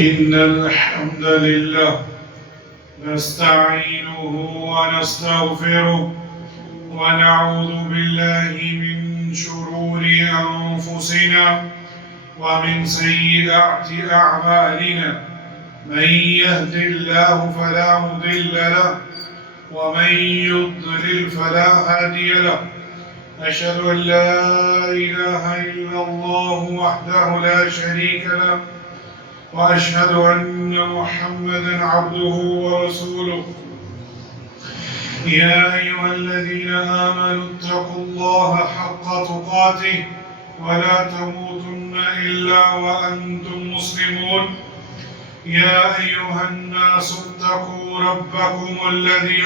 إن الحمد لله نستعينه ونستغفره ونعوذ بالله من شرور أنفسنا ومن سيئات أعمالنا من يهد الله فلا مضل له ومن يضلل فلا هادي له أشهد أن لا إله إلا الله وحده لا شريك له وأشهد أن محمدا عبده ورسوله يا أيها الذين آمنوا اتقوا الله حق تقاته ولا تموتن إلا وأنتم مسلمون يا أيها الناس اتقوا ربكم الذي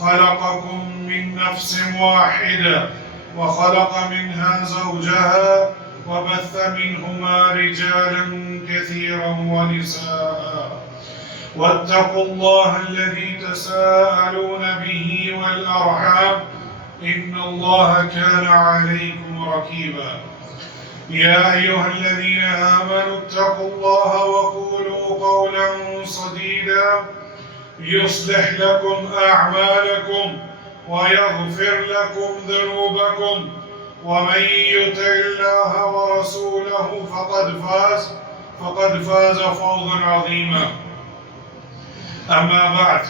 خلقكم من نفس واحدة وخلق منها زوجها وبث منهما رجالا كثيرا ونساء واتقوا الله الذي تساءلون به والأرحام إن الله كان عليكم رقيبا يا أيها الذين آمنوا اتقوا الله وقولوا قولا سديدا يصلح لكم أعمالكم ويغفر لكم ذنوبكم ومن يطع الله ورسوله فقد فاز فوزا عظيما أما بعد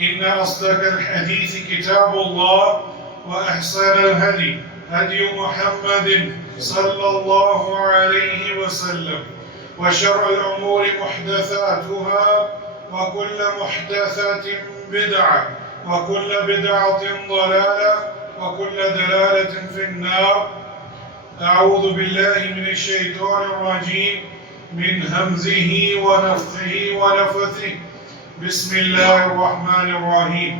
إن أصدق الحديث كتاب الله وأحسن الهدي هدي محمد صلى الله عليه وسلم وشر الأمور محدثاتها وكل محدثة بدعة وكل بدعة ضلالة وكل دلالة في النار أعوذ بالله من الشيطان الرجيم من همزه ونفخه ونفثه بسم الله الرحمن الرحيم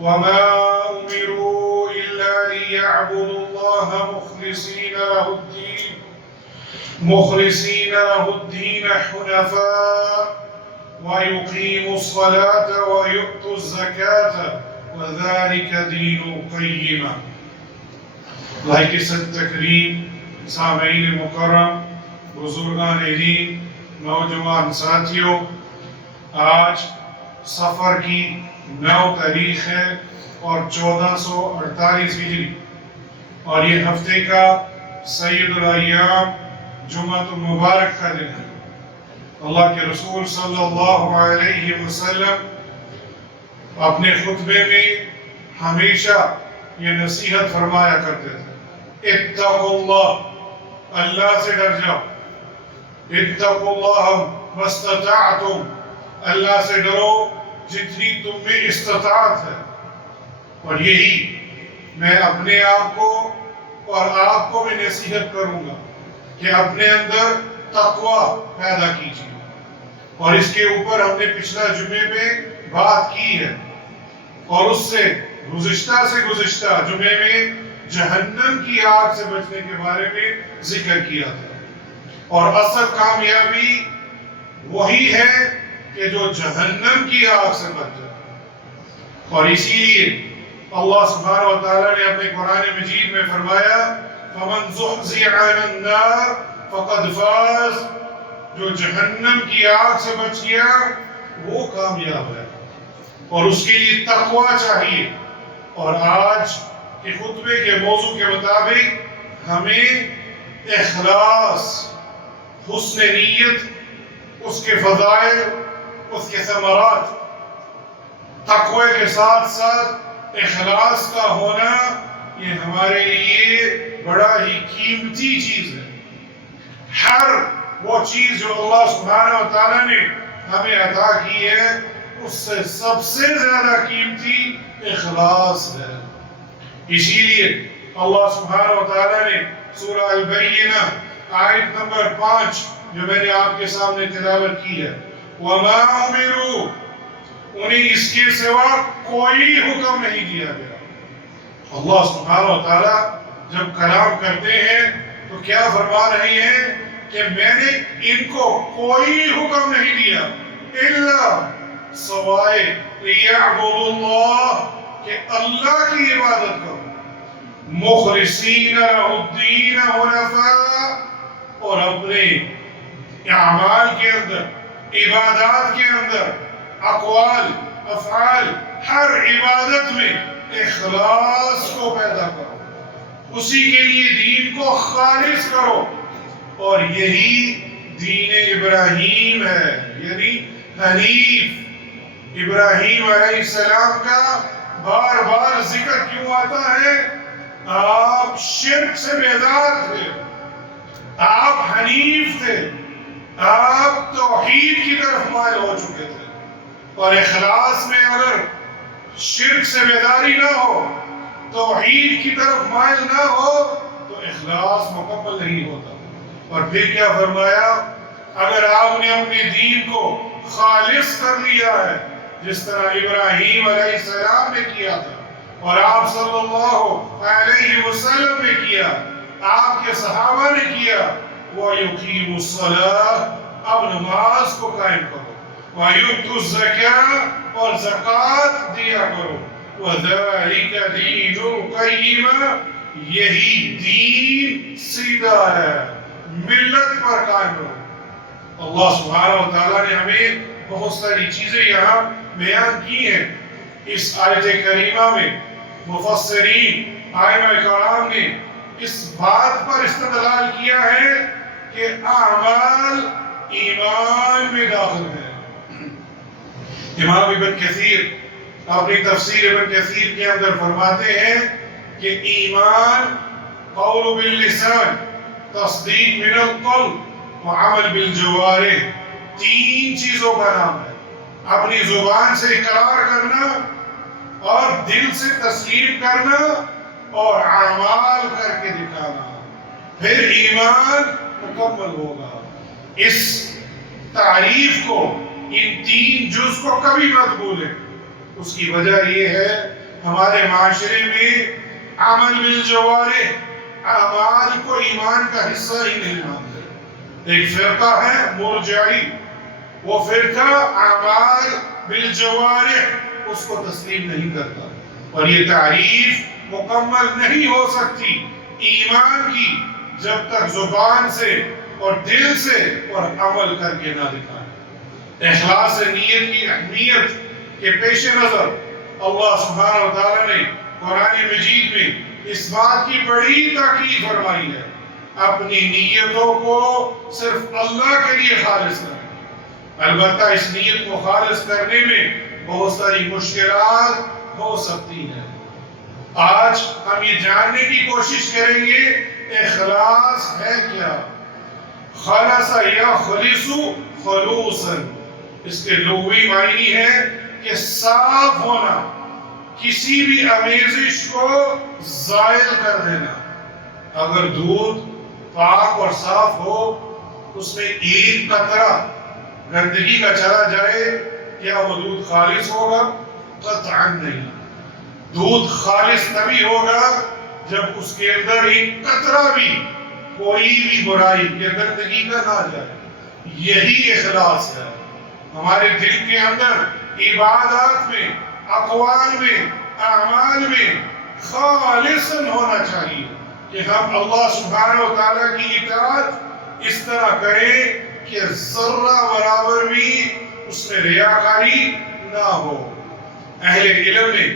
وما أمروا إلا ليعبدوا الله مخلصين له الدين حنفاء ويقيموا الصلاة ويؤتوا الزكاة وذلك دين القيمة. لائق تکریم سامعین مکرم بزرگان دین نوجوان ساتھیوں، آج سفر کی 9 تاریخ ہے اور 1448 ہجری اور یہ ہفتے کا سید الایام جمعۃ المبارک کا دن ہے۔ اللہ کے رسول صلی اللہ علیہ وسلم اپنے خطبے میں ہمیشہ یہ نصیحت فرمایا کرتے تھے، اتقوا اللہ، اللہ سے ڈر جاؤ، اتقوا اللہ مستطعتم، اللہ سے ڈرو جتنی تم میں استطاعت ہے۔ اور یہی میں اپنے آپ کو اور آپ کو بھی نصیحت کروں گا کہ اپنے اندر تقوی پیدا کیجیے، اور اس کے اوپر ہم نے پچھلا جمعے میں بات کی ہے، اور اس سے گزشتہ جمعے میں جہنم کی آگ سے بچنے کے بارے میں ذکر کیا تھا، اور اصل کامیابی وہی ہے کہ جو جہنم کی آگ سے بچ جائے۔ اور اسی لیے اللہ سبحانہ و تعالیٰ نے اپنے قرآن مجید میں فرمایا فَمَنْ زُحْزِحَ عَنِ النَّارِ فَقَدْ فَازَ، جو جہنم کی آگ سے بچ گیا وہ کامیاب ہے، اور اس کے لیے تقوی چاہیے۔ اور آج کے خطبے کے موضوع کے مطابق ہمیں اخلاص، حسن نیت، اس کے فضائل، اس کے ثمرات، تقوی کے ساتھ ساتھ اخلاص کا ہونا، یہ ہمارے لیے بڑا ہی قیمتی چیز ہے۔ ہر وہ چیز جو اللہ سبحانہ و تعالیٰ نے ہمیں عطا کی ہے، اس سے سب سے زیادہ قیمتی اخلاص ہے۔ اسی لیے اللہ سبحانہ و تعالیٰ نے سورہ البینہ آیت نمبر 5 جو میں نے آپ کے سامنے تلاوت کی ہے، وَمَا أُمِرُوا، انہیں اس کے سوا کوئی حکم نہیں دیا گیا۔ اللہ سبحانہ و تعالیٰ جب کلام کرتے ہیں تو کیا فرما رہے ہیں کہ میں نے ان کو کوئی حکم نہیں دیا الا سوائے لِيَعْبُدُوا اللَّهَ، کہ اللہ کی عبادت کرو، مخلصین لہ الدین حنفاء، اور اپنے اعمال کے اندر، عبادات کے اندر، اقوال، افعال، ہر عبادت میں اخلاص کو پیدا کرو، اسی کے لیے دین کو خالص کرو، اور یہی دین ابراہیم ہے، یعنی حنیف۔ ابراہیم علیہ السلام کا بار بار ذکر کیوں آتا ہے؟ آپ شرک سے بیدار تھے، آپ حنیف تھے، آپ توحید کی طرف مائل ہو چکے تھے، اور اخلاص میں اگر شرک سے بیداری نہ ہو، توحید کی طرف مائل نہ ہو، تو اخلاص مکمل نہیں ہوتا۔ اور پھر کیا فرمایا؟ اگر آپ نے اپنے دین کو خالص کر لیا ہے، جس طرح ابراہیم علیہ السلام نے کیا تھا اور آپ صلی اللہ علیہ وسلم نے کیا، آپ کے صحابہ نے کیا، وَيُقِيمُ الصَّلَاةَ، اب نماز کو قائم کرو، وَيُؤْتُوا الزَّكَاةَ، اور زکوٰۃ دیا کرو، وَذَلِكَ دِينُ الْقَيِّمَةِ، یہی دین سیدھا ہے، ملت پر قائم رہو۔ اللہ سبحانہ و تعالیٰ نے ہمیں بہت ساری چیزیں یہاں بیان کی ہیں۔ اس آیت کریمہ میں مفسرین، ائمہ کرام نے اس بات پر استدلال کیا ہے کہ اعمال ایمان میں داخل ہیں۔ امام ابن کثیر اپنی تفسیر ابن کثیر کے اندر فرماتے ہیں کہ ایمان قول باللسان، تصدیق من القلب، وعمل بالجوارح، تین چیزوں کا نام ہے۔ اپنی زبان سے اقرار کرنا، اور دل سے تسلیم کرنا، اور اعمال کر کے دکھانا، پھر ایمان مکمل ہوگا۔ اس تعریف کو، ان تین جز کو کبھی مت بھولیں۔ اس کی وجہ یہ ہے ہمارے معاشرے میں عمل بالجوارح، اعمال کو ایمان کا حصہ ہی نہیں مانتے۔ ایک فرقہ ہے مرجعی، وہ فرقہ اعمال بالجوارح اس کو تسلیم نہیں کرتا، اور یہ تعریف مکمل نہیں ہو سکتی ایمان کی جب تک زبان سے اور دل سے اور عمل کر کے نہ دکھائیں۔ اخلاص نیت کی اہمیت کے پیش نظر اللہ سبحانہ و تعالیٰ نے قرآن مجید میں اس بات کی بڑی تاکید فرمائی ہے، اپنی نیتوں کو صرف اللہ کے لیے خالص کریں۔ البتہ اس نیت کو خالص کرنے میں بہت ساری مشکلات ہو سکتی ہیں۔ آج ہم یہ جاننے کی کوشش کریں گے اخلاص ہے کیا؟ خلص یخلص خلوصا، اس کے لغوی معنی ہے کہ صاف ہونا، کسی بھی آمیزش کو زائل کر دینا۔ اگر دودھ پاک اور صاف ہو، اس میں ایک قطرہ گندگی کا چلا جائے، کیا وہ دودھ خالص ہوگا؟ قطعاً نہیں۔ دودھ خالص تبھی ہوگا جب اس کے اندر ایک قطرہ بھی، کوئی بھی برائی یا گندگی کا نہ جائے۔ یہی اخلاص ہے۔ ہمارے دل کے اندر عبادات میں، اقوال میں، اعمال میں خالصاً ہونا چاہیے کہ ہم اللہ سبحانہ و تعالیٰ کی اطاعت اس طرح کریں کہ ذرہ برابر بھی اس میں ریاکاری نہ ہو۔ اہل علم نے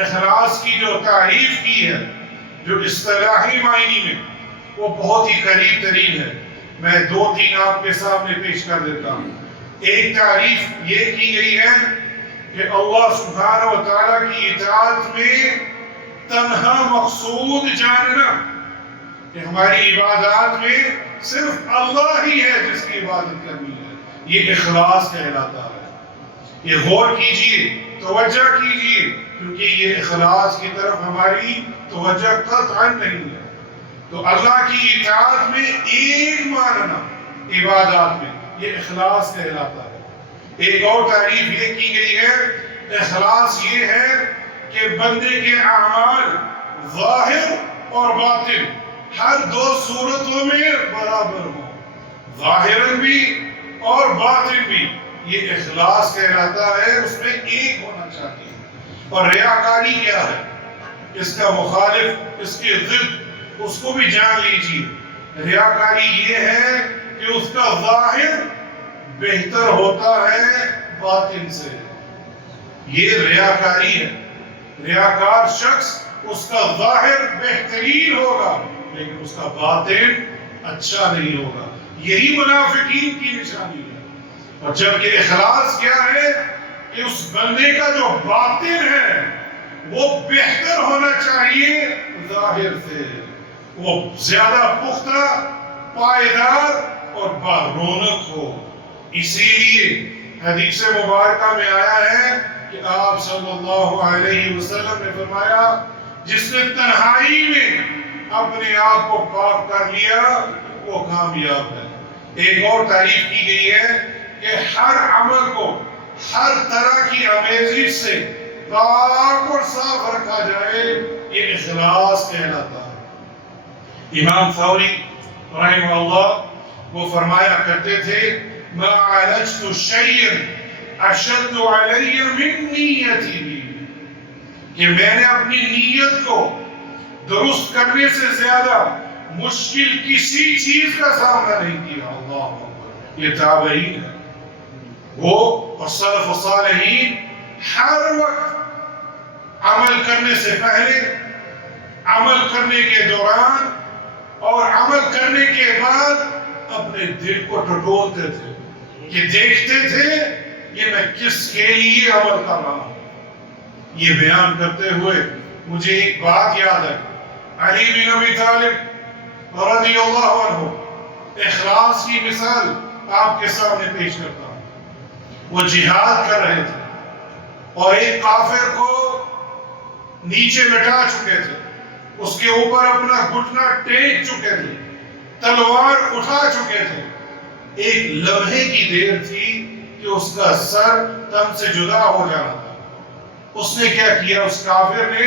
اخلاص کی جو تعریف کی ہے، جو اصطلاحی معنی میں، وہ بہت ہی قریب ترین ہے۔ میں دو تین آپ کے سامنے پیش کر دیتا ہوں۔ ایک تعریف یہ کی گئی ہے کہ اللہ سبحانہ و تعالیٰ کی اطاعت میں تنہا مقصود جاننا، کہ ہماری عبادات میں صرف اللہ ہی ہے جس کی عبادت کرنی ہے، یہ اخلاص کہلاتا ہے۔ یہ غور کیجئے، توجہ کیجئے، کیونکہ یہ اخلاص کی طرف ہماری توجہ قطعاً نہیں ہے۔ تو اللہ کی اطاعت میں ایک ماننا عبادات میں، یہ اخلاص کہلاتا ہے۔ ایک اور تعریف یہ کی گئی ہے، اخلاص یہ ہے کہ بندے کے اعمال ظاہر اور باطن ہر دو صورتوں میں برابر ہوں، ظاہراً بھی اور باطن بھی، یہ اخلاص کہلاتا ہے، اس میں ایک ہونا چاہیے۔ اور ریاکاری کیا ہے؟ اس کا مخالف، اس کی ضد، اس کو بھی جان لیجیے۔ ریاکاری یہ ہے کہ اس کا ظاہر بہتر ہوتا ہے باطن سے. یہ ریاکاری ہے. ریاکار شخص اس کا ظاہر بہترین ہوگا لیکن اس کا باطن اچھا نہیں ہوگا. یہی منافقین کی نشانی ہے. اور جبکہ اخلاص کیا ہے کہ اس بندے کا جو باطن ہے وہ بہتر ہونا چاہیے ظاہر سے. وہ زیادہ پختہ، پائیدار اور برونق ہو. اسی لیے حدیث مبارکہ میں آیا ہے کہ آپ صلی اللہ علیہ وسلم نے فرمایا جس نے تنہائی میں اپنے آپ کو پاک کر لیا وہ کامیاب ہے. ایک اور تعریف کی گئی ہے کہ ہر عمل کو ہر طرح کی امیزش سے پاک اور صاف رکھا جائے یہ اخلاص کہلاتا ہے. امام ثوری رحمہ اللہ وہ فرمایا کرتے تھے ما عالجت شیئا اشد علی من نیتی، کہ میں نے اپنی نیت کو درست کرنے سے زیادہ مشکل کسی چیز کا سامنا نہیں کیا. اللہ اکبر. یہ تابعین ہے. وہ سلف صالحین ہر وقت عمل کرنے سے پہلے، عمل کرنے کے دوران اور عمل کرنے کے بعد اپنے دل کو ٹٹولتے تھے کہ دیکھتے تھے کہ میں کس کے لیے عمل کر رہا ہوں. یہ بیان کرتے ہوئے مجھے ایک بات یاد ہے. علی بن ابی طالب رضی اللہ عنہ اخلاص کی مثال آپ کے سامنے پیش کرتا ہوں. وہ جہاد کر رہے تھے اور ایک کافر کو نیچے لٹا چکے تھے، اس کے اوپر اپنا گھٹنا ٹیک چکے تھے، تلوار اٹھا چکے تھے. ایک لمحے کی دیر تھی کہ اس کا سر تن سے جدا ہو جانا تھا. اس نے کیا کیا؟ اس کافر نے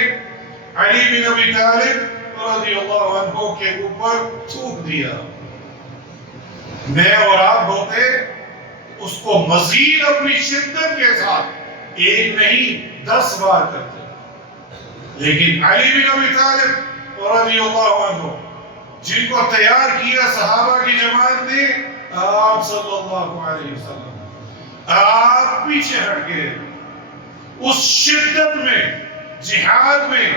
علی بن ابی طالب رضی اللہ عنہ کے اوپر تھوک دیا. میں اور آپ ہوتے اس کو مزید اپنی شدت کے ساتھ ایک نہیں 10 بار کرتے. لیکن علی بن ابی طالب رضی اللہ عنہ جن کو تیار کیا صحابہ کی جماعت نے، آپ صلی اللہ علیہ وسلم، آپ پیچھے ہٹ گئے. اس شدت میں، جہاد میں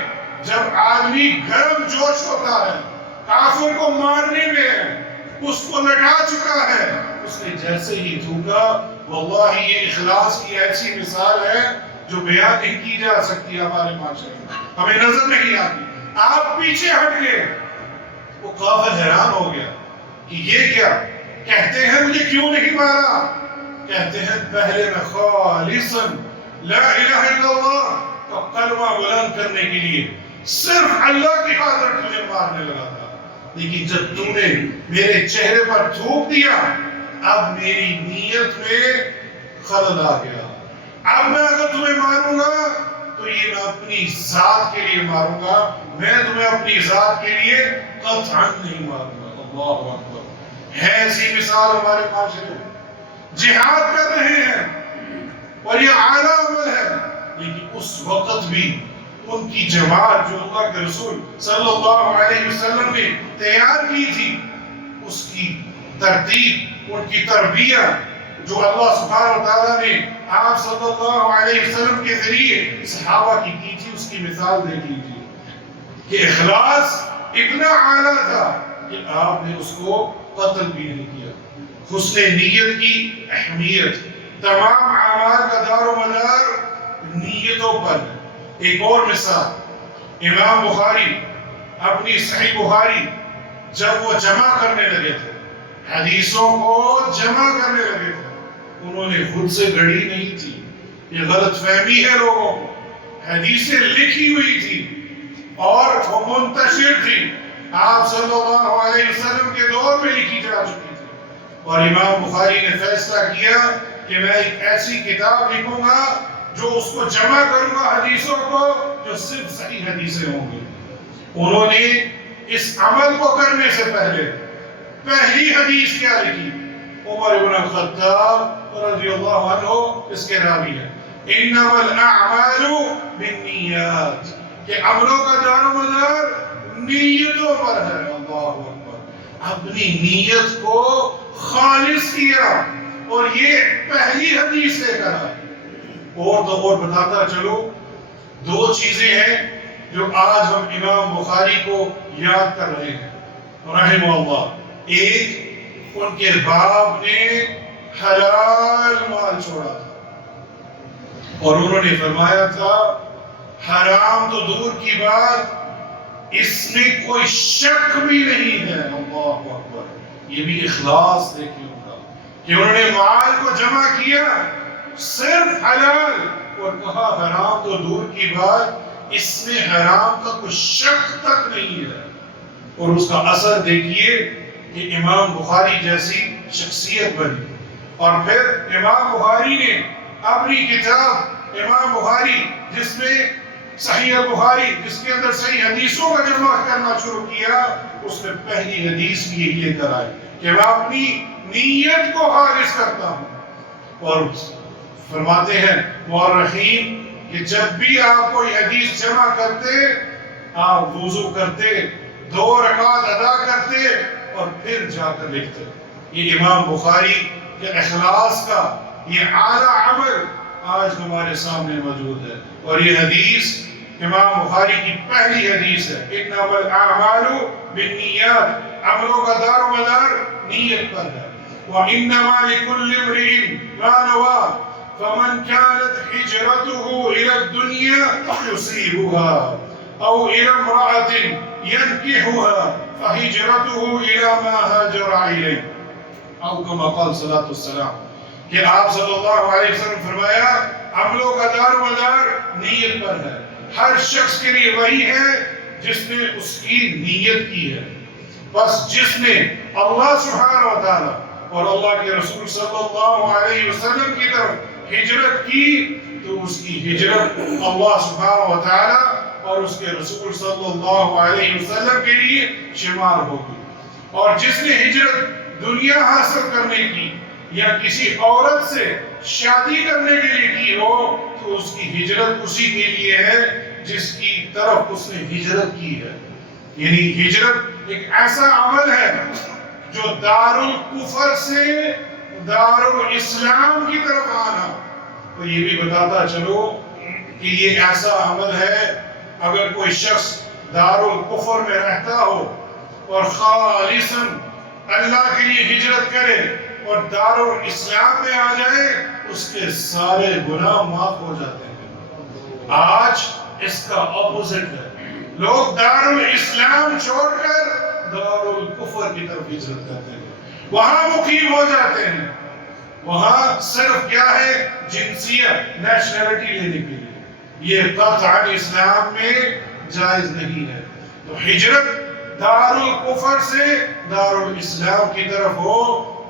جب آدمی گرم جوش ہوتا ہے، کافر کو مارنے میں ہے، اس کو لٹا چکا ہے، اس نے جیسے ہی تھوکا، واللہ یہ اخلاص کی ایسی مثال ہے جو بیان نہیں کی جا سکتی ہمارے معاشرے میں، ہمیں نظر نہیں آتی. آپ پیچھے ہٹ گئے. وہ کافر حیران ہو گیا کہ یہ کیا؟ کہتے ہیں مجھے کیوں نہیں مارا؟ کہتے ہیں پہلے میں خالصاً لا الہ الا اللہ کا کلمہ بلند کرنے کے لیے صرف اللہ کی خاطر تجھے مارنے لگا تھا، لیکن جب تم نے میرے چہرے پر تھوک دیا اب میری نیت میں خلل آ گیا. اب میں اگر تمہیں ماروں گا تو یہ میں اپنی ذات کے لیے ماروں گا، میں تمہیں اپنی ذات کے لیے قطعاً نہیں ماروں گا. اللہ اکبر. ہے ایسی مثال ہمارے معاشرے میں. جہاد کر رہے ہیں اور یہ اعلیٰ عمل ہے، لیکن اس وقت بھی ان کی جماعت جو اللہ کے رسول صلی اللہ علیہ وسلم نے تیار کی تھی، اس کی ترتیب، ان کی تربیت جو اللہ سبحانہ وتعالیٰ نے آپ صلی اللہ علیہ وسلم کے ذریعے صحابہ کی تھی، اس کی مثال دیکھ لیجیے کہ اخلاص اتنا اعلیٰ تھا کہ آپ نے اس کو قتل بھی نہیں کیا. حسن نیت کی اہمیت، تمام اعمال کا دار و مدار نیتوں پر. ایک اور مثال، امام بخاری اپنی صحیح بخاری جب وہ جمع کرنے لگے تھے، حدیثوں کو جمع کرنے لگے تھے، انہوں نے خود سے گھڑی نہیں تھی. یہ غلط فہمی ہے لوگوں کو. حدیثیں لکھی ہوئی تھی اور وہ منتشر تھی، آپ صلی اللہ علیہ وسلم کے دور میں لکھی جا چکی تھی. اور امام بخاری نے فیصلہ کیا کہ میں ایک ایسی کتاب لکھوں گا جو اس کو جمع کروں گا حدیثوں کو، جو صرف صحیح حدیثیں ہوں گی. انہوں نے اس عمل کو کرنے سے پہلے پہلی حدیث کیا لکھی؟ عمر بن الخطاب رضی اللہ عنہ اس کے راوی ہے، انما الاعمال بالنیات، کہ عملوں کا دار و مدار نیتوں پر ہے. اللہ اکبر. اپنی نیت کو خالص کیا، اور یہ پہلی حدیث لے کر آئے۔ اور بتاتا چلو، دو چیزیں ہیں جو آج ہم امام بخاری کو یاد کر رہے ہیں رحمہ اللہ۔ ایک، ان کے باپ نے حلال مال چھوڑا تھا، اور انہوں نے فرمایا تھا حرام تو دور کی بات، اس میں کوئی شک بھی نہیں ہے۔ اللہ اکبر! یہ بھی اخلاص دیکھیں ان کا، کہ انہوں نے مال کو جمع کیا صرف حلال، اور کہا حرام تو دور کی بات، اس میں حرام کا کوئی شک تک نہیں ہے۔ اور اس کا اثر دیکھیے کہ امام بخاری جیسی شخصیت بنی، اور پھر امام بخاری نے اپنی کتاب امام بخاری، جس میں صحیح بخاری، جس کے اندر صحیح حدیثوں کا جمع کرنا شروع کیا، اس میں پہلی حدیث بھی یہی لے کر آئے کہ میں اپنی نیت کو خالص کرتا ہوں۔ اور فرماتے ہیں مورخین کہ جب بھی آپ کوئی حدیث جمع کرتے، آپ وضو کرتے، 2 رکعت ادا کرتے، اور پھر جا کر لکھتے۔ یہ امام بخاری کے اخلاص کا یہ اعلیٰ عمل آج ہمارے سامنے موجود ہے، اور یہ حدیث امام بخاری کی پہلی حدیث ہے۔ انما الاعمال بالنیات، عملوں کا دار و مدار نیت پر ہے۔ وانما لكل امرئ ما نوى فمن كانت هجرته الى الدنيا يصيبها او الى امرأة ينكحها فهجرته الى ما هاجر اليه، او كما قال صلی اللہ علیہ وسلم، کہ آپ صلی اللہ علیہ وسلم فرمایا عملوں کا دار و مدار نیت پر ہے۔ ہر شخص کے لیے وہی ہے جس نے اس کی نیت کی ہے۔ بس جس نے اللہ سبحانہ و تعالی اور اللہ کے رسول صلی اللہ علیہ وسلم کی طرف ہجرت کی، تو اس کی ہجرت اللہ سبحانہ و تعالی اور اس کے رسول صلی اللہ علیہ وسلم کے لیے شمار ہوگی۔ اور جس نے ہجرت دنیا حاصل کرنے کی یا کسی عورت سے شادی کرنے کے لیے کی ہو، تو اس کی ہجرت اسی کے لیے ہے جس کی طرف اس نے ہجرت کی ہے۔ یعنی ہجرت ایک ایسا عمل ہے جو دار الکفر سے دار الاسلام کی طرف آنا۔ تو یہ بھی بتاتا چلو کہ یہ ایسا عمل ہے، اگر کوئی شخص دار الکفر میں رہتا ہو اور خالصاً اللہ کے لیے ہجرت کرے اور دار الاسلام میں آ جائے، اس کے سارے گناہ معاف ہو جاتے ہیں۔ آج اس کا اپوزٹ ہے، لوگ دار الاسلام چھوڑ کر دار الکفر کی طرف ہجرت کرتے ہیں، وہاں مقیم ہو جاتے ہیں، وہاں صرف کیا ہے، جنسیت، نیشنلٹی لینے کے لیے۔ یہ قطعاً اسلام میں جائز نہیں ہے۔ تو ہجرت دار الکفر سے دار الاسلام کی طرف ہو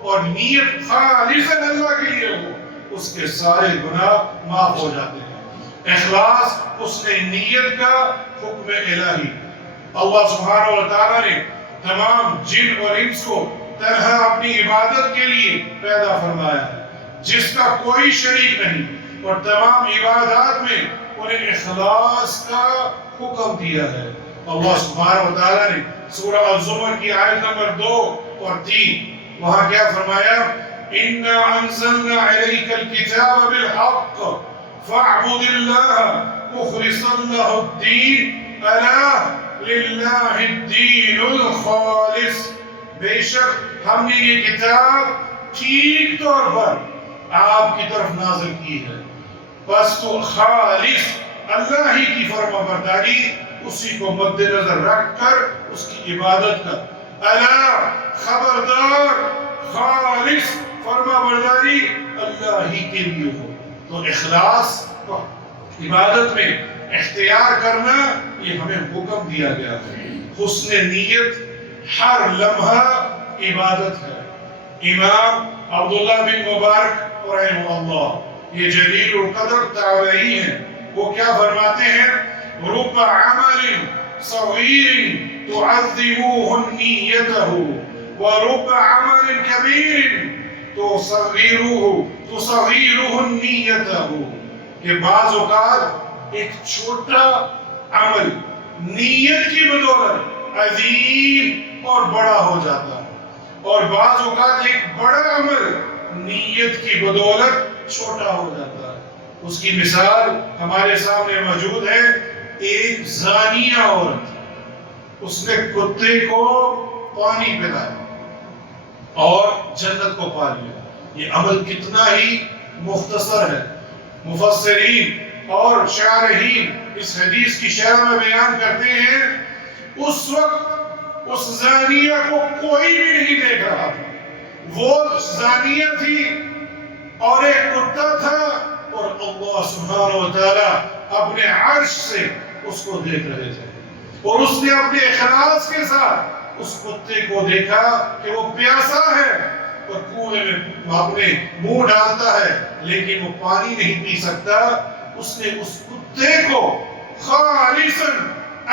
اور نیت خالصاً اللہ کے لیے ہو، اس کے سارے گناہ معاف ہو جاتے ہیں۔ اخلاص، اس نے نیت کا حکم الہی، اللہ سبحانہ و تعالیٰ نے تمام جن اور انس کو تنہا اپنی عبادت کے لیے پیدا فرمایا ہے، جس کا کوئی شریک نہیں، اور تمام عبادات میں انہیں اخلاص کا حکم دیا ہے۔ اللہ سبحانہ و تعالیٰ نے سورہ الزمر کی آیت نمبر 2 اور 3 وہاں کیا فرمایا؟ اِنَّا أَنزَلْنَا عَلَيْكَ الْكِتَابَ بِالْحَقِّ فَاعْبُدِ اللَّهَ مُخْلِصًا لَهُ الدِّينَ أَلَا لِلَّهِ الدِّينُ الْخَالِصُ، بے شک ہم نے یہ کتاب ٹھیک طور پر آپ کی طرف نازل کی ہے، بس تو خالص اللہ ہی کی فرما برداری، اسی کو مد نظر رکھ کر اس کی عبادت کر۔ الا، خبردار، خالص فرما برداری اللہ ہی کے لیے ہو۔ تو اخلاص عبادت میں اختیار کرنا، یہ ہمیں حکم دیا گیا ہے۔ حسن نیت ہر لمحہ عبادت ہے۔ امام عبداللہ بن مبارک رحمہ اللہ، یہ جلیل القدر تابعی ہیں، وہ کیا فرماتے ہیں؟ رب عمل صغیر تعظموه نیته ورب عمل کبیر تصغیره نیته، کہ بعض اوقات ایک چھوٹا عمل نیت کی بدولت عظیم اور بڑا ہو جاتا ہے۔ اور بعض اوقات ایک بڑا عمل نیت کی بدولت چھوٹا ہو جاتا ہے۔ اس کی مثال ہمارے سامنے موجود ہے۔ ایک زانیہ عورت، اس نے کتے کو پانی پلایا اور جنت کو پا لیا۔ یہ عمل کتنا ہی مختصر ہے۔ مفسرین اور شارحین اس حدیث کی شرح میں بیان کرتے ہیں، اس وقت اس زانیہ کو کوئی بھی نہیں دیکھ رہا تھا۔ وہ زانیہ تھی اور ایک کتا تھا، اور اللہ سبحانہ و تعالیٰ اپنے عرش سے اس کو دیکھ رہے تھے، اور اس نے اپنے اخلاص کے ساتھ اس کتے کو دیکھا کہ وہ پیاسا ہے اور کنویں میں اپنے منہ ڈالتا ہے لیکن وہ پانی نہیں پی سکتا۔ اس نے اس کتے کو خالصاً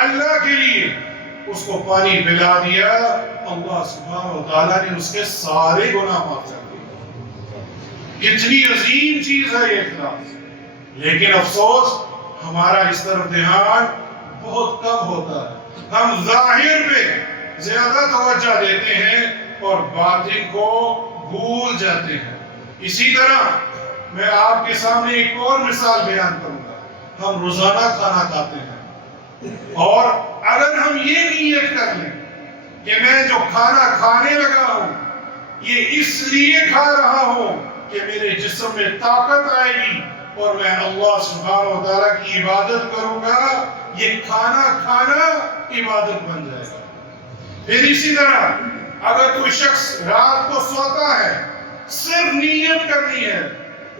اللہ کے لیے اس کو پانی پلا دیا۔ اللہ سبحانہ و تعالیٰ نے اس کے سارے گناہ معاف کر دیے۔ کتنی عظیم چیز ہے یہ اخلاص، لیکن افسوس ہمارا اس طرف دھیان بہت کم ہوتا ہے۔ ہم ظاہر پہ زیادہ توجہ دیتے ہیں اور باطن کو بھول جاتے ہیں۔ اسی طرح میں آپ کے سامنے ایک اور مثال بیان کروں گا۔ ہم روزانہ کھانا کھاتے ہیں، اور اگر ہم یہ نیت کر لیں کہ میں جو کھانا کھانے لگا ہوں یہ اس لیے کھا رہا ہوں کہ میرے جسم میں طاقت آئے گی اور میں اللہ سبحانہ و تعالیٰ کی عبادت کروں گا، یہ کھانا کھانا عبادت بن جائے گا۔ پھر اسی طرح اگر کوئی شخص رات کو سوتا ہے، صرف نیت کرنی ہے،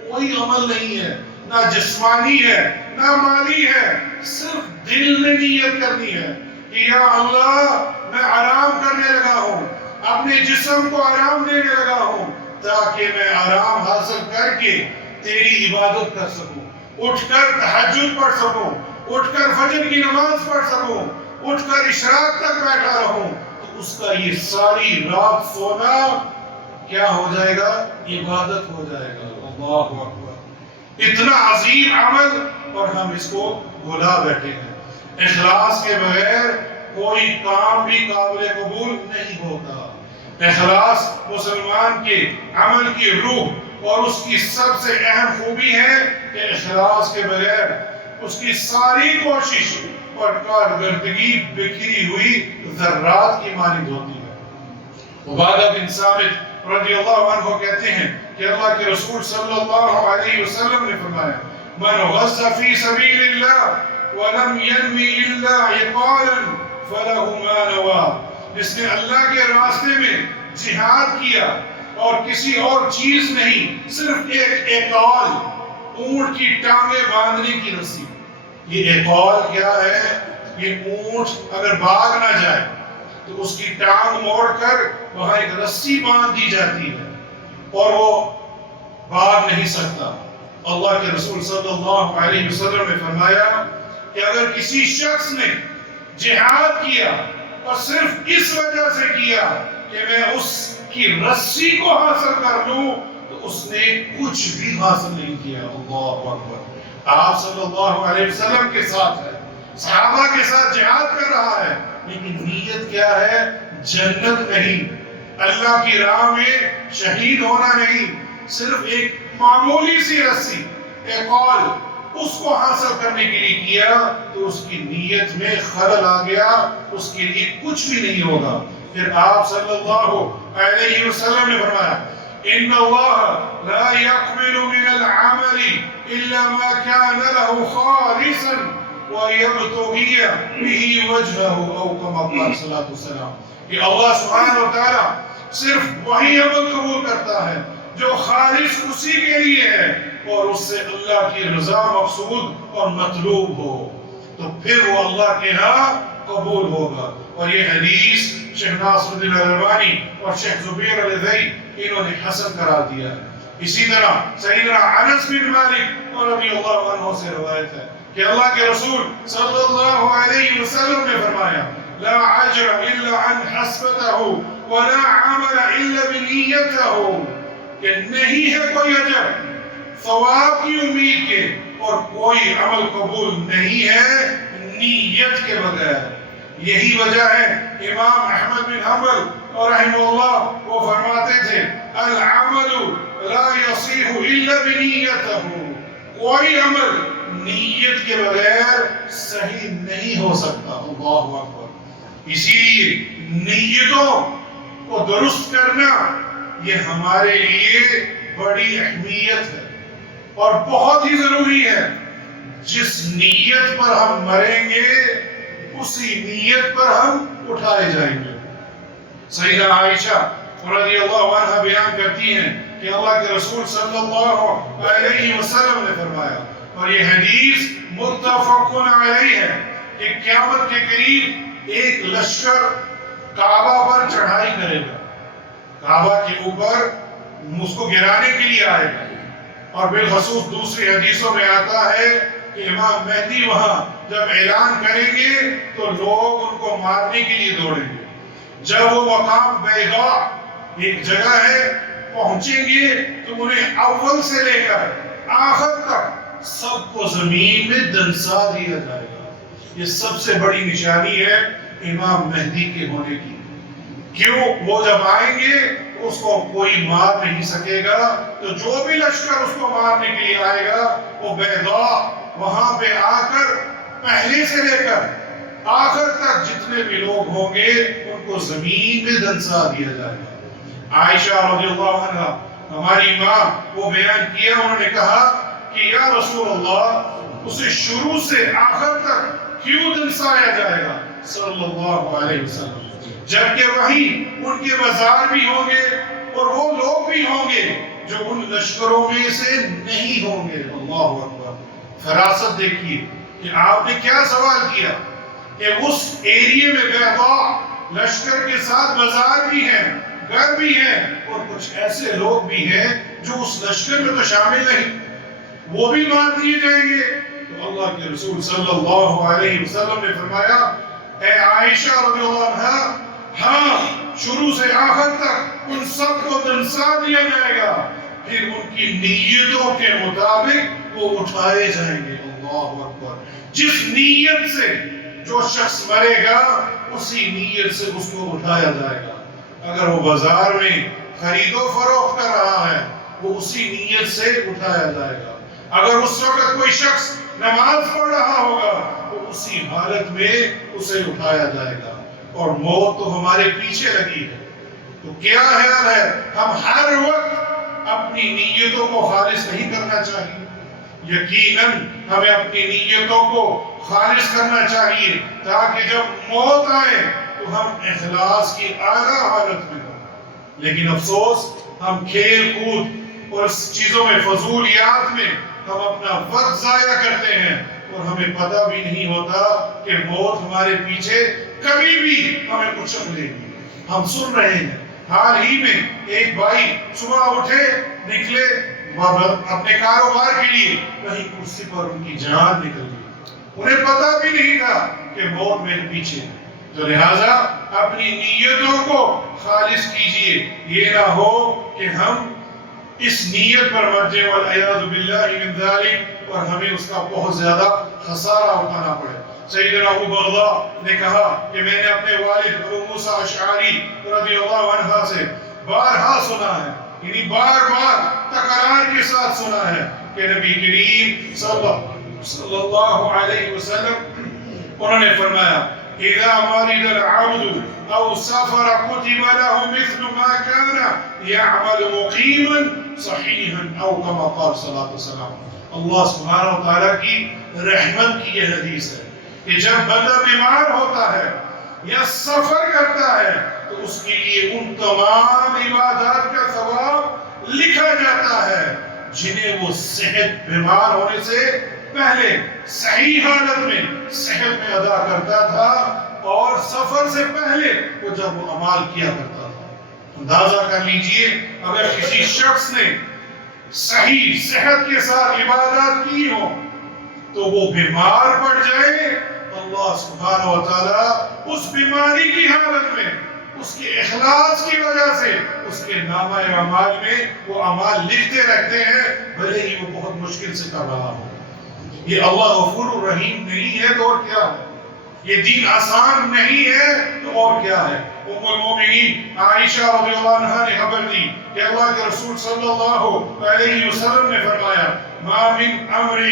کوئی عمل نہیں ہے، نہ جسمانی ہے نہ مالی ہے، صرف دل میں نیت کرنی ہے کہ یا اللہ میں آرام کرنے لگا ہوں، اپنے جسم کو آرام دینے لگا ہوں تاکہ میں آرام حاصل کر کے تیری عبادت کر سکوں، اٹھ کر تہجد پڑھ سکوں، اٹھ کر فجر کی نماز پڑھ سکوں، اٹھ کر اشراق تک بیٹھا رہوں، تو اس کا یہ ساری رات سونا کیا ہو جائے گا؟ عبادت ہو جائے گا۔ اللہ اکبر! اتنا عظیم عمل اور ہم اس کو بھلا بیٹھے ہیں۔ اخلاص کے بغیر کوئی کام بھی قابل قبول نہیں ہوتا۔ اخلاص مسلمان کے عمل کی روح اور اس کی سب سے اہم خوبی ہے کہ اخلاص کے بغیر اس کی ساری کوشش اور کارکردگی بکھری ہوئی ذرات کی مانند ہوتی ہے۔ عبادہ بن ثابت رضی اللہ عنہ کہتے ہیں کہ اللہ کے رسول صلی اللہ علیہ وسلم نے فرمایا، من غز فی سبیل اللہ ولم ینوی الا عقالا فلہ ما نوا، جس نے اللہ کے راستے میں جہاد کیا اور کسی اور چیز نہیں، صرف ایک عقال، اونٹ کی ٹانگیں باندھنے کی رسی۔ یہ عقال کیا ہے؟ یہ اونٹ اگر بھاگ نہ جائے تو اس کی ٹانگ موڑ کر وہاں ایک رسی باندھ دی جاتی ہے اور وہ بھاگ نہیں سکتا۔ اللہ کے رسول صلی اللہ علیہ وسلم نے فرمایا کہ اگر کسی شخص نے جہاد کیا اور صرف اس وجہ سے کیا کہ میں اس کی رسی کو حاصل کر لوں، تو اس نے کچھ بھی حاصل نہیں کیا۔ اللہ اکبر! آپ صلی اللہ علیہ وسلم کے ساتھ ہے، صحابہ کے ساتھ جہاد کر رہا ہے، لیکن نیت کیا ہے؟ جنت نہیں، اللہ کی راہ میں شہید ہونا نہیں، صرف ایک معمولی سی رسی، عقال، اس کو حاصل کرنے کے لیے کیا تو اس کی نیت میں خلل آ گیا، اس کے لیے کچھ بھی نہیں ہوگا۔ پھر آپ صلی اللہ علیہ وسلم نے فرمایا، ان اللہ لا يقبل من العمل الا ما كان له خالصا ويبتغي به وجهه، او كما قال صلی اللہ علیہ وسلم، کہ اللہ سبحانہ و تعالیٰ صرف وہی عمل قبول کرتا ہے جو خالص اسی کے لیے ہے اور اس سے اللہ کی رضا مقصود اور مطلوب ہو، تو پھر وہ اللہ کے ہاں قبول ہوگا۔ اور یہ حدیث شیخ ناصر الدین الالبانی اور شیخ زبیر العدی انہوں نے حسن قرار دیا ہے۔ اسی طرح سیدنا انس بن مالک رضی اللہ عنہ سے روایت ہے کہ اللہ کے رسول صلی اللہ علیہ وسلم نے فرمایا، لا عجر الا عن حسبته ولا عمل الا بنیته، کہ نہیں ہے کوئی اجر ثواب کی امید کے اور کوئی عمل قبول نہیں ہے نیت کے بغیر۔ یہی وجہ ہے امام احمد بن حنبل رحمہ اللہ وہ فرماتے تھے العمل لا يصيح الا بنیتہ، کوئی عمل نیت کے بغیر صحیح نہیں ہو سکتا۔ اللہ اکبر۔ اسی لیے نیتوں کو درست کرنا یہ ہمارے لیے بڑی اہمیت ہے اور بہت ہی ضروری ہے۔ جس نیت پر ہم مریں گے اسی نیت پر ہم اٹھائے جائیں گے۔ سیدہ عائشہ رضی اللہ عنہ بیان کرتی ہیں کہ اللہ کے رسول صلی اللہ علیہ وسلم نے فرمایا، اور یہ حدیث متفق علیہ ہے، کہ قیامت کے قریب ایک لشکر کعبہ پر چڑھائی کرے گا، کعبہ کے اوپر اس کو گرانے کے لیے آئے گا، اور بالخصوص دوسری حدیثوں میں آتا ہے کہ امام مہدی وہاں جب اعلان کریں گے تو لوگ ان کو مارنے کے لیے دوڑیں گے۔ جب وہ مقام بیضاء ایک جگہ ہے پہنچیں گے تو انہیں اول سے لے کر آخر تک سب کو زمین میں دنسا دیا جائے گا۔ یہ سب سے بڑی نشانی ہے امام مہدی کے ہونے کی۔ کیوں؟ وہ جب آئیں گے اس کو کوئی مار نہیں سکے گا، تو جو بھی لشکر اس کو مارنے کے لیے آئے گا وہ بیضاء وہاں پہ آ کر پہلے سے لے کر آخر تک جتنے بھی لوگ ہوں گے ان کو زمین میں دنسا دیا جائے گا۔ عائشہ رضی اللہ عنہ ہماری ماں وہ بیان کیا، انہوں نے کہا کہ یا رسول اللہ اسے شروع سے آخر تک کیوں دنسایا جائے گا صلی اللہ علیہ وسلم، جبکہ وہیں ان کے بازار بھی ہوں گے اور وہ لوگ بھی ہوں گے جو ان لشکروں میں سے نہیں ہوں گے۔ اللہ اکبر۔ فراست دیکھیے کہ آپ نے کیا سوال کیا کہ اس ایریے میں بیضاء لشکر کے ساتھ بازار بھی ہیں، گھر بھی ہیں، اور کچھ ایسے لوگ بھی ہیں جو اس لشکر میں تو شامل نہیں، وہ بھی مار دیے جائیں گے۔ تو اللہ کے رسول صلی اللہ علیہ وسلم نے فرمایا اے عائشہ رضی اللہ عنہ، ہاں شروع سے آخر تک ان سب کو دنسا دیا جائے گا، پھر ان کی نیتوں کے مطابق وہ اٹھائے جائیں گے۔ اللہ اکبر۔ جس نیت سے جو شخص مرے گا اسی نیت سے اس کو اٹھایا جائے گا۔ اگر وہ بازار میں خرید و فروخت کر رہا ہے وہ اسی نیت سے اٹھایا جائے گا۔ اگر اس وقت کوئی شخص نماز پڑھ رہا ہوگا تو اسی حالت میں اسے اٹھایا جائے گا۔ اور موت تو ہمارے پیچھے لگی ہے، تو کیا خیال ہے ہم ہر وقت اپنی نیتوں کو خالص نہیں کرنا چاہیے؟ یقیناً ہمیں اپنی نیتوں کو خالص کرنا چاہیے تاکہ جب موت آئے تو ہم اخلاص کی اعلیٰ حالت میں ہوں۔ لیکن افسوس ہم کھیل کود اور چیزوں میں فضولیات میں ہم اپنا وقت ضائع کرتے ہیں اور ہمیں پتہ بھی نہیں ہوتا کہ موت ہمارے پیچھے کبھی بھی ہمیں اچک لے گی۔ ہم سن رہے ہیں حال ہی میں ایک بھائی صبح اٹھے نکلے اپنے کاروبار کے لیے، وہیں کرسی پر ان کی جان نکل گئی، انہیں پتہ بھی نہیں تھا کہ موت میرے پیچھے ہے۔ تو لہٰذا اپنی نیتوں کو خالص کیجئے، یہ نہ ہو کہ ہم اس نیت پر مر جائیں والعیاذ باللہ من ذالک اور ہمیں اس کا بہت زیادہ خسارہ اٹھانا پڑے۔ سیدنا ابو بغضاء نے کہا کہ میں نے اپنے والد ابو موسیٰ اشعری رضی اللہ عنہ سے بارہا سنا ہے، یعنی بار بار تکرار کے ساتھ سنا ہے کہ نبی کریم صلی اللہ علیہ وسلم انہوں نے فرمایا اذا مرض العبد او سافر كتب له مثل ما كان يعمل مقيما صحيحا او كما قال صلی اللہ علیہ وسلم۔ اللہ سبحانہ و تعالیٰ کی رحمت کی یہ حدیث ہے کہ جب بندہ بیمار ہوتا ہے یا سفر کرتا ہے تو اس کے لیے ان تمام عبادات کا ثواب لکھا جاتا ہے جنہیں وہ صحت بیمار ہونے سے پہلے صحیح حالت میں صحت میں ادا کرتا تھا اور سفر سے پہلے وہ جب وہ اعمال کیا کرتا تھا۔ اندازہ کر لیجئے اگر کسی شخص نے صحیح صحت کے ساتھ عبادات کی ہو تو وہ بیمار پڑ جائے، اللہ سبحانہ و تعالیٰ اس بیماری کی حالت میں اس کے اخلاص کی وجہ سے اس کے نامہ اعمال میں وہ اعمال لکھتے رہتے ہیں، بھلے ہی وہ بہت مشکل سے کر رہا ہو۔ یہ اللہ غفور الرحیم نہیں ہے تو اور کیا ہے؟ یہ دین آسان نہیں ہے تو اور کیا ہے؟ ام المومنین عائشہ رضی اللہ عنہ نے خبر دی کہ اللہ کے رسول صلی اللہ علیہ وسلم نے فرمایا ما من امر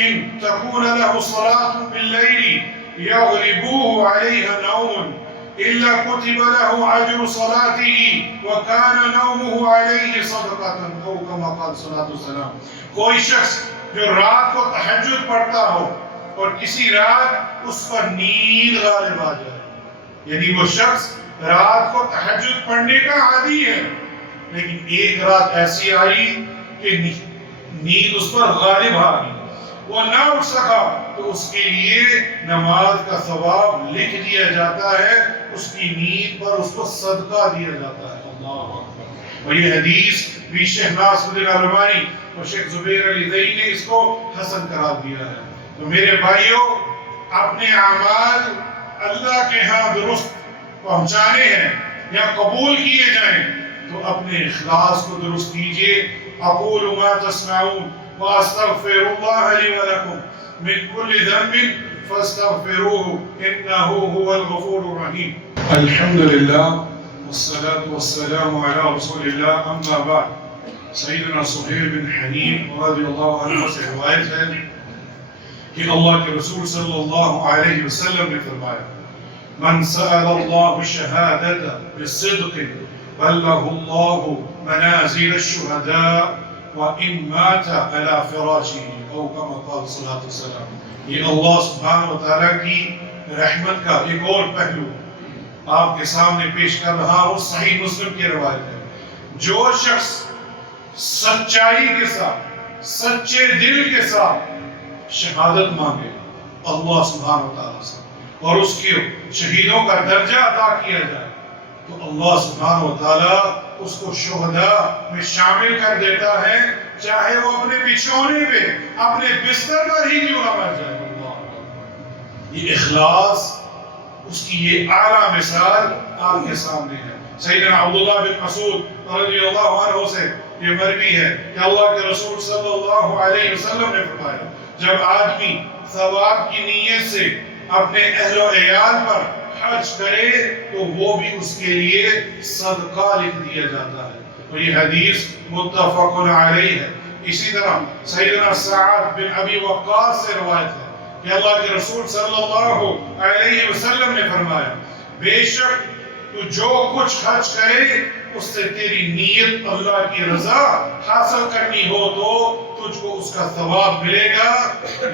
تكون له صلاة بالليل يغلبوه عليها نوم إلا كتب له أجر صلاته وكان نومه عليه صدقة أو كما قال صلی اللہ علیہ وسلم. کوئی شخص جو رات کو تہجد پڑھتا ہو اور کسی رات اس پر نیند غالب آ جائے، یعنی وہ شخص رات کو تہجد پڑھنے کا عادی ہے لیکن ایک رات ایسی آئی کہ نیند اس پر غالب آ گئی، وہ نہ اٹھ سکا تو اس کے لیے نماز کا ثواب لکھ دیا جاتا ہے، اس کی نیند پر اس کو صدقہ دیا جاتا ہے. اللہ اکبر. اور یہ حدیث بھی شیخ ناصر الدین الالبانی اور شیخ زبیر علی زئی نے اس کو حسن قرار دیا ہے. تو میرے بھائیوں، اپنے اعمال اللہ کے ہاں درست پہنچانے ہیں یا قبول کیے جائیں تو اپنے اخلاص کو درست کیجئے. اقول ما تسمعون واستغفر الله لي ولكم من كل ذنب فاستغفروه انه هو الغفور الرحيم. الحمد لله والصلاة والسلام على رسول الله. اما بعد، سیدنا سہیل بن حنیف رضی اللہ عنہ سے روایت ہے کہ اللہ کے رسول صلی اللہ علیہ وسلم نے فرمایا من سأل اللہ الشہادة بالصدق بلغه الله منازل الشهداء وَإِن مَاتَ عَلَى فِرَاشِهِ أو كما قال صلی اللہ علیہ وسلم. یہ اللہ سبحانہ وتعالیٰ کی رحمت کا ایک اور پہلو آپ کے سامنے پیش کر رہا ہوں. صحیح مسلم کی روایت ہے، جو شخص سچائی کے ساتھ سچے دل کے ساتھ شہادت مانگے اللہ سبحانہ وتعالیٰ سے اور اس کے شہیدوں کا درجہ عطا کیا جائے تو اللہ سبحانہ وتعالیٰ اس کو شہداء میں شامل کر دیتا ہے، چاہے وہ اپنے بچھونے پہ اپنے بستر پر ہی کیوں نہ مر جائے. یہ اخلاص، اس کی یہ اعلیٰ مثال آپ کے سامنے ہے. سیدنا عبداللہ بن مسعود رضی اللہ عنہ سے یہ مروی ہے کہ اللہ کے رسول صلی اللہ علیہ وسلم نے فرمایا جب آدمی ثواب کی نیت سے اپنے اہل و عیال پر حج کرے تو وہ بھی اس کے لیے صدقہ لکھ دیا جاتا ہے. اور یہ حدیث متفق علیہ ہے. اسی طرح سیدنا سعد بن ابی وقاص سے روایت ہے کہ اللہ کے رسول صلی اللہ علیہ وسلم نے فرمایا بے شک تو جو کچھ خرچ کرے اس سے تیری نیت اللہ کی رضا حاصل کرنی ہو تو تجھ کو اس کا ثواب ملے گا،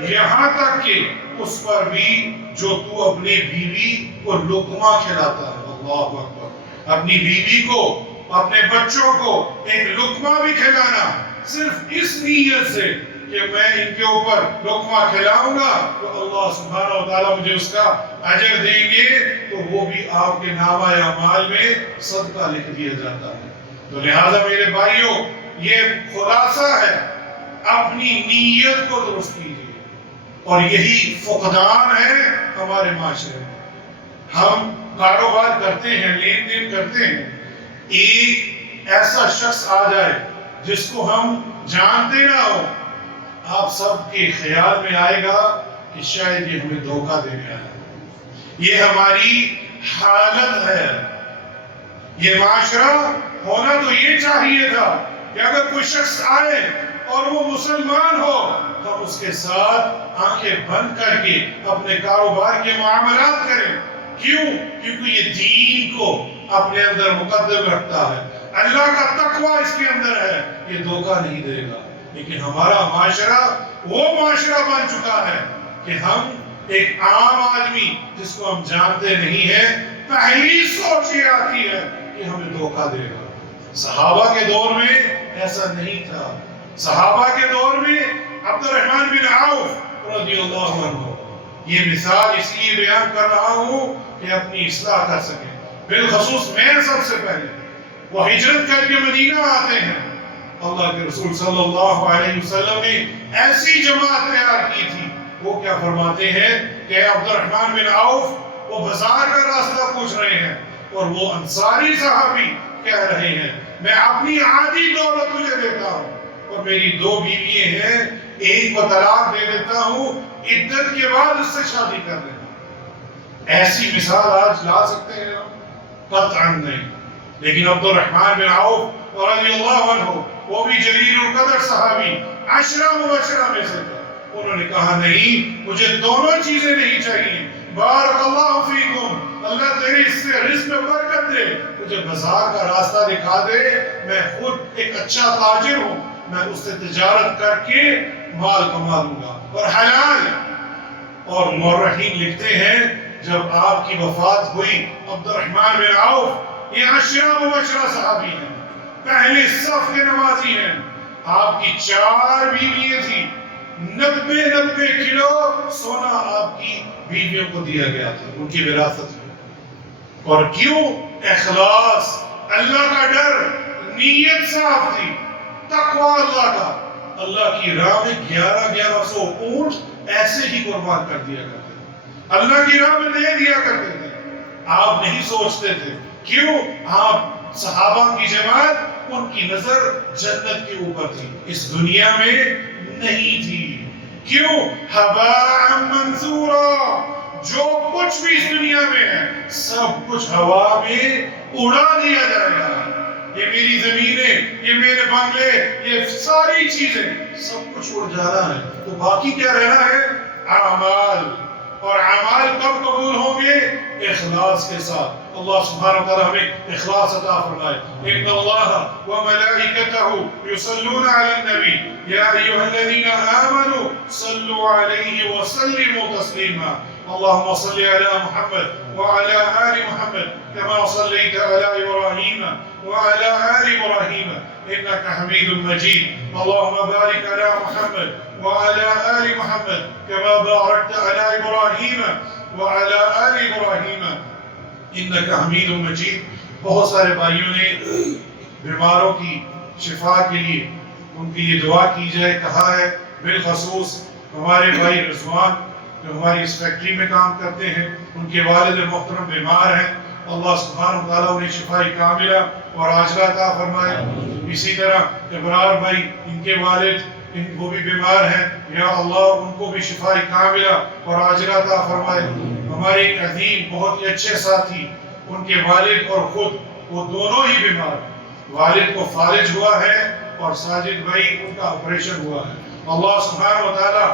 یہاں تک کہ اس پر بھی جو تو اپنی بیوی کو لقمہ کھلاتا ہے. اللہ اکبر. اپنی بیوی کو، اپنے بچوں کو ایک لقمہ بھی کھلانا صرف اس نیت سے کہ میں ان کے اوپر لقمہ کھلاؤں گا تو اللہ سبحانہ وتعالیٰ مجھے اس کا اجر دیں گے تو وہ بھی آپ کے نامہ اعمال میں صدقہ لکھ دیا جاتا ہے. تو لہذا میرے بھائیوں، یہ خلاصہ ہے، اپنی نیت کو درست کیجیے. اور یہی فقدان ہے ہمارے معاشرے میں. ہم کاروبار کرتے ہیں، لین دین کرتے ہیں، ایک ایسا شخص آ جائے جس کو ہم جانتے نہ ہو، آپ سب کے خیال میں آئے گا کہ شاید یہ ہمیں دھوکہ دینے آیا ہے. یہ ہماری حالت ہے. یہ معاشرہ ہونا تو یہ چاہیے تھا کہ اگر کوئی شخص آئے اور وہ مسلمان ہو تو اس کے ساتھ آنکھیں بند کر کے اپنے کاروبار کے معاملات کریں. کیوں؟ کیونکہ یہ دین کو اپنے اندر مقدم رکھتا ہے، اللہ کا تقوی اس کے اندر ہے، یہ دھوکہ نہیں دے گا. لیکن ہمارا معاشرہ وہ معاشرہ بن چکا ہے کہ ہم ایک عام آدمی جس کو ہم جانتے نہیں ہیں، پہلی سوچ یہ آتی ہے کہ ہمیں دھوکہ دے گا. صحابہ کے دور میں ایسا نہیں تھا. صحابہ کے دور میں عبد الرحمن بن عوف رضی اللہ عنہ، یہ مثال اس لیے بیان کر رہا ہوں کہ اپنی اصلاح کر سکیں. بالخصوص میں سب سے پہلے وہ ہجرت کر کے مدینہ آتے ہیں. اللہ کے رسول صلی اللہ علیہ وسلم نے ایسی جماعت تیار کی تھی. وہ کیا فرماتے ہیں کہ عبد الرحمن بن عوف وہ بازار کا راستہ پوچھ رہے ہیں اور وہ انصاری صحابی کہہ رہے ہیں میں اپنی آدھی دولت تجھے دیتا ہوں اور میری 2 بیویاں ہیں، ایک کو طلاق دے دیتا ہوں، عدت کے بعد اس سے شادی کر لینا. ایسی مثال آج لا سکتے ہیں ہم؟ قطعاً نہیں. لیکن عبد الرحمن بن عوف رضی اللہ عنہ وہ بھی جلیل القدر صحابی 10 مبشرہ میں سے تھے. انہوں نے کہا نہیں مجھے دونوں چیزیں نہیں چاہیے. بارک اللہ فیکم، اللہ تیری اس سے رزق میں برکت دے، مجھے بازار کا راستہ دکھا دے، میں خود ایک اچھا تاجر ہوں، میں اس سے تجارت کر کے مال کما لوں گا اور حلال. اور مورخین لکھتے ہیں جب آپ کی وفات ہوئی عبد الرحمن بن عوف یہ 10 مبشرہ صحابی ہیں، پہلے صف کے نمازی ہیں. آپ کی 4 بیویاں تھیں، 90 کلو سونا آپ کی بیویوں کو دیا گیا تھا ان کی وراثت میں. اور کیوں؟ اخلاص، اللہ کا ڈر، نیت صاف تھی، تقوی اللہ کا. اللہ کی راہ میں 1100 اونٹ ایسے ہی قربان کر دیا کرتے تھے، اللہ کی راہ میں دے دیا کرتے تھے. آپ نہیں سوچتے تھے. کیوں؟ آپ صحابہ کی جماعت ان کی نظر جنت کے اوپر تھی، اس دنیا میں نہیں تھی. کیوں؟ ہوا منصورا، جو کچھ بھی اس دنیا میں ہے سب کچھ ہوا میں اڑا دیا جائے گا. یہ میری زمینیں، یہ میرے بنگلے، یہ ساری چیزیں سب کچھ اڑ جانا ہے. تو باقی کیا رہنا ہے؟ اعمال. اور اعمال کب قبول ہوں گے؟ اخلاص کے ساتھ. اللہ سبحانہ وتعالی ہمیں اخلاص عطا فرمائے. ان اللہ وملائکتہ یصلون علی النبی یا ایھا الذین آمنوا صلوا علیہ وسلموا تسلیما. اللهم صل على محمد وعلى آل محمد كما صليت على إبراهيم وعلى آل إبراهيم إنك حميد مجيد. اللهم بارك على محمد وعلى آل محمد كما باركت على إبراهيم وعلى آل إبراهيم إنك حميد مجيد. بہت سارے بھائیوں نے بیماروں کی شفا کے لیے ان کی یہ دعا کی جائے کہا ہے. بالخصوص ہمارے بھائی رضوان جو ہماری اس فیکٹری میں کام کرتے ہیں، ان کے والد محترم بیمار ہیں. اللہ سبحانہ وتعالیٰ انہیں شفائی کاملہ اور عاجلہ عطا فرمائے. اسی طرح ابرار بھائی ان کے والد وہ بھی بیمار ہیں، یا اللہ ان کو بھی شفائی کاملہ اور عاجلہ عطا فرمائے. ہمارے ایک عظیم بہت ہی اچھے ساتھی، ان کے والد اور خود وہ دونوں ہی بیمار. والد کو فالج ہوا ہے اور ساجد بھائی ان کا آپریشن ہوا ہے. اللہ سبحانہ وتعالیٰ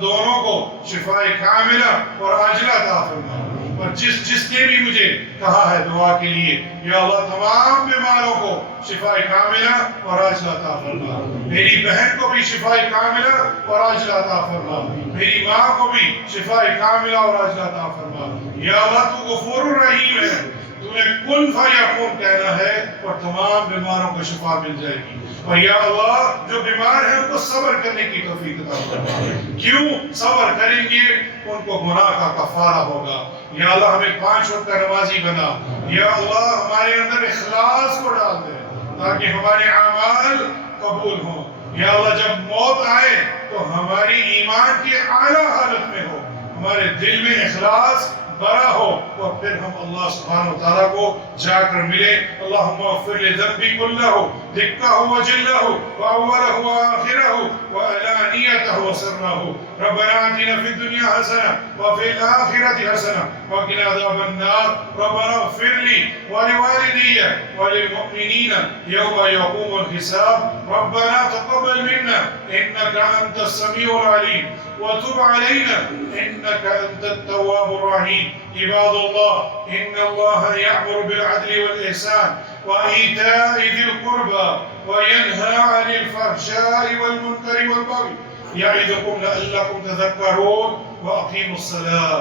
دونوں کو شفاء کاملہ اور عاجلہ عطا فرمائے. اور جس نے بھی مجھے کہا ہے دعا کے لیے، یا اللہ تمام بیماروں کو شفاء کاملہ اور عاجلہ عطا فرما. میری بہن کو بھی شفاء کاملہ اور عاجلہ عطا فرما. میری ماں کو بھی شفاء کاملہ اور عاجلہ عطا فرما. یا اللہ تو غفور الرحیم ہے، تمہیں کن فیکون کہنا ہے اور تمام بیماروں کو شفا مل جائے گی. اور یا اللہ جو بیمار ہیں ان کو صبر کرنے کی توفیق عطا فرما. کیوں صبر کریں گے؟ ان کو گناہ کا کفارہ ہوگا. یا اللہ ہمیں 5 وقت کا نمازی بنا. یا اللہ ہمارے اندر اخلاص کو ڈال دے تاکہ ہمارے اعمال قبول ہوں. یا اللہ جب موت آئے تو ہماری ایمان کی اعلیٰ حالت میں ہو، ہمارے دل میں اخلاص بڑا ہو، اور پھر ہم اللہ سبحانہ وتعالیٰ کو جا کر ملے. اللہم اغفر لذنبی کلہ دکہ و جلہ و اولہ و آخرہ و علانیتہ و سرہ. ربنا آتنا فی الدنیا حسنہ وفی الآخرۃ حسنہ وقنا عذاب النار. ربنا اغفر لی ولوالدی وللمؤمنین یوم یقوم الحساب. ربنا تقبل منا انک انت السمیع العلیم وتب علينا إنك أنت التواب الرحيم. عباد الله إن الله يأمر بالعدل والإحسان وإيتاء ذي القربى وينهى عن الفحشاء والمنكر والبغي يعظكم لعلكم تذكرون وأقيموا الصلاة.